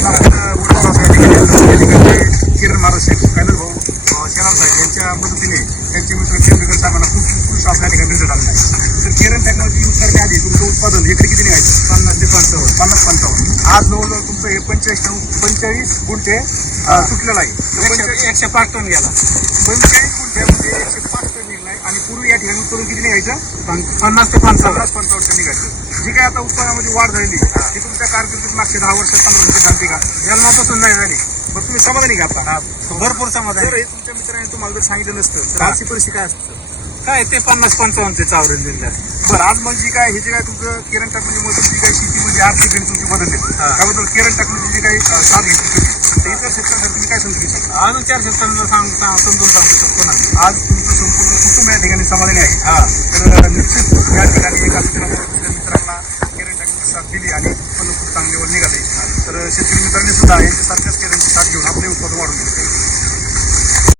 आलो. ठिकाणी किरण महाराज साहेब कायनर भाऊ शेलार साहेब यांच्या मदतीने त्यांचे मित्र केंद्रकर साहेबांना खूप उत्कृष्ट आपल्या ठिकाणी रिझल्ट आलेला आहे तर किरण टेक्नॉलॉजी यूज करण्याआधी तुमचं उत्पादन एकरी किती निघायचं पन्नास ते पंचावन्न. पन्नास पंचावन्न. आज जवळजवळ तुमचं हे पंचेचाळीस पंचेचाळीस गुंठे सुटलेलं आहे एकशे पाच टन गेला पंचेचाळीस गुंठ्यामध्ये एकशे पाच टन निघलाय आणि पूर्वी या ठिकाणी उत्पादन किती निघायचं पन- पन्नास ते पंचावन्न. पन्नास पंचावन्न. टन निघायचं जी काय आता उत्पन्नामध्ये वाढ झालेली ती तुमच्या कारकिर्दीत मागच्या दहा वर्षात पंधरा वर्षात झाली का? जन्मापासून नाही झाली. बरं तुम्ही समाधानी का आता? भरपूर समाधान. हे तुमच्या मित्रांनी तुम्हाला जर सांगितलं नसतं तर. आजची परिस्थिती काय असतं? काय ते पन्नास पंचावन्नचे चावरे दिले बरं आज मग जी काय हे जे काय तुमचं केरन टेक्नॉलॉजी जी काही शेतीमध्ये आर्थिक गणित तुमची बदलली. त्याबद्दल केरन टेक्नॉलॉजी जी काही साथ घेतली तर इतर शेतकऱ्यांसाठी तुम्ही काय समजू शकता अजून चार शेतकऱ्यांना सांग समजून सांगू शकतो ना. आज तुमचं संपूर्ण कुटुंब या ठिकाणी समाधानी आहे. हा. तर निश्चित मित्रांना साथ दिली आणि उत्पन्न खूप चांगले निघाले. तर शेतकरी मित्रांनी सुद्धा यांच्या